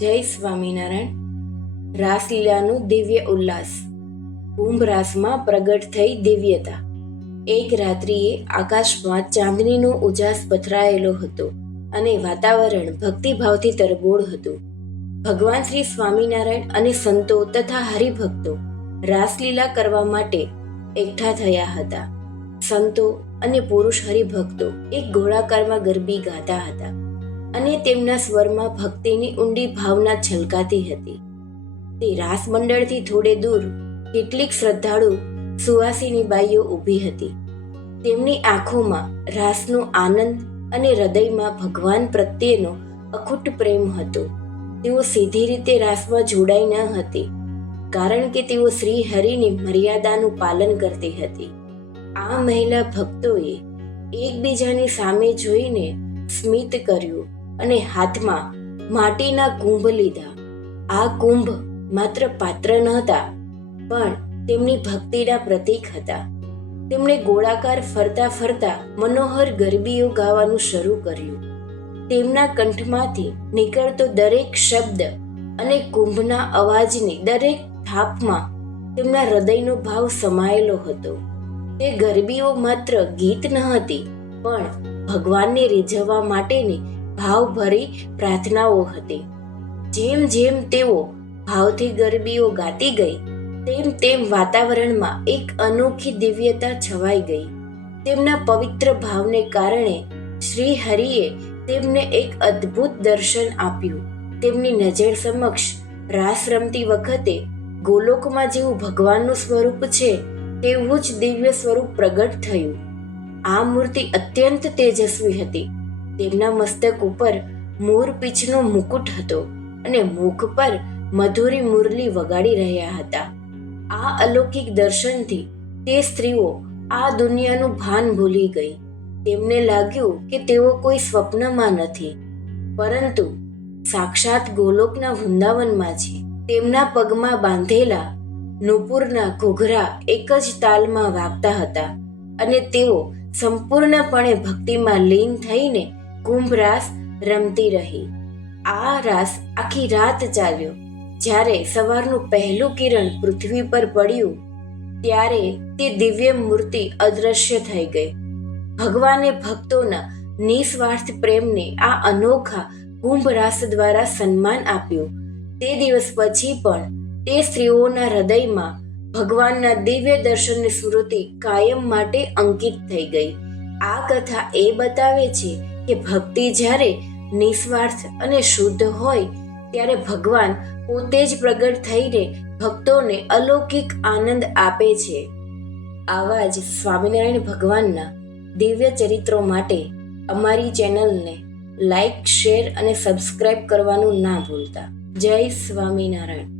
જય સ્વામિનારાયણ. રાસલીલાનું દિવ્ય ઉલ્લાસ. કુંભ રાસમાં પ્રગટ થઈ દિવ્યતા. એક રાત્રિએ આકાશમાં ચાંદનીનો ઉજાસ પથરાયેલો હતો અને વાતાવરણ ભક્તિભાવથી તરબોળ હતું. ભગવાન શ્રી સ્વામિનારાયણ અને સંતો તથા હરિભક્તો રાસલીલા કરવા માટે એકઠા થયા હતા. સંતો અને પુરુષ હરિભક્તો એક ગોળાકારમાં ગરબી ગાતા હતા અને તેમના સ્વરમાં ભક્તિની ઊંડી ભાવના છલકાતી હતી. તે રાસ મંડળથી થોડે દૂર કેટલીક શ્રદ્ધાળુ સુવાસીની બાઈઓ ઊભી હતી. તેમની આંખોમાં રાસનો આનંદ અને હૃદયમાં ભગવાન પ્રત્યેનો અખૂટ પ્રેમ હતો. તેઓ સીધી રીતે રાસમાં જોડાઈ ન હતી, કારણ કે તેઓ શ્રી હરિની મર્યાદાનું પાલન કરતી હતી. આ મહિલા ભક્તોએ એકબીજાની સામે જોઈને સ્મિત કર્યું અને હાથમાં માટીના કુંભ લીધા. આ કુંભ માત્ર પાત્ર નહોતા, પણ તેમની ભક્તિના પ્રતીક હતા. તેમણે ગોળાકાર ફરતા ફરતા મનોહર ગરબીઓ ગાવાનું શરૂ કર્યું. તેમના કંઠમાંથી નીકળતો દરેક શબ્દ અને કુંભના અવાજની દરેક થાપમાં તેમના હૃદયનો ભાવ સમાયેલો હતો. તે ગરબીઓ માત્ર ગીત ન હતી, પણ ભગવાનને રીઝવવા માટેની ભાવભરી પ્રાર્થનાઓ હતી. જેમ જેમ તેઓ ભાવથી ગરબીઓ ગાતી ગઈ, તેમ તેમ વાતાવરણમાં એક અનોખી દિવ્યતા છવાઈ ગઈ. તેમના પવિત્ર ભાવને કારણે શ્રી હરિએ તેમને એક અદ્ભુત દર્શન આપ્યું. તેમની નજર સમક્ષ રાસ રમતી વખતે ગોલોકમાં જેવું ભગવાનનું સ્વરૂપ છે, તેવું જ દિવ્ય સ્વરૂપ પ્રગટ થયું. આ મૂર્તિ અત્યંત તેજસ્વી હતી. તેમના મસ્તક ઉપર મોરપીંછનો મુકુટ હતો અને મુખ પર મધુરી મુરલી વગાડી રહ્યા હતા. આ અલૌકિક દર્શનથી તે સ્ત્રીઓ આ દુનિયાનું ભાન ભૂલી ગઈ. તેમને લાગ્યું કે તેઓ કોઈ સ્વપ્નમાં નથી, પરંતુ સાક્ષાત ગોલોકના વૃંદાવનમાં છે. તેમના પગમાં બાંધેલા નુપુરના ઘૂઘરા એક જ તાલમાં વાગતા હતા અને તેઓ સંપૂર્ણપણે ભક્તિમાં લીન થઈને કુંભ રાસ રમતી રહી. આ રાસ આખી રાત ચાલ્યો. જ્યારે સવારનું પહેલું કિરણ પૃથ્વી પર પડ્યું, ત્યારે તે દિવ્ય મૂર્તિ અદૃશ્ય થઈ ગઈ. ભગવાને ભક્તોના નિસ્વાર્થ પ્રેમને આ અનોખા કુંભ રાસ દ્વારા સન્માન આપ્યું. તે દિવસ પછી પણ તે સ્ત્રીઓના હૃદયમાં ભગવાનના દિવ્ય દર્શનની સ્મૃતિ કાયમ માટે અંકિત થઈ ગઈ. આ કથા એ બતાવે છે કે ભક્તિ જ્યારે નિસ્વાર્થ અને શુદ્ધ હોય, ત્યારે ભગવાન પોતે જ પ્રગટ થઈને ભક્તોને અલૌકિક આનંદ આપે છે. આવા જ સ્વામિનારાયણ ભગવાનના દિવ્ય ચરિત્રો માટે અમારી ચેનલને લાઈક, શેર અને સબસ્ક્રાઇબ કરવાનું ના ભૂલતા. જય સ્વામિનારાયણ.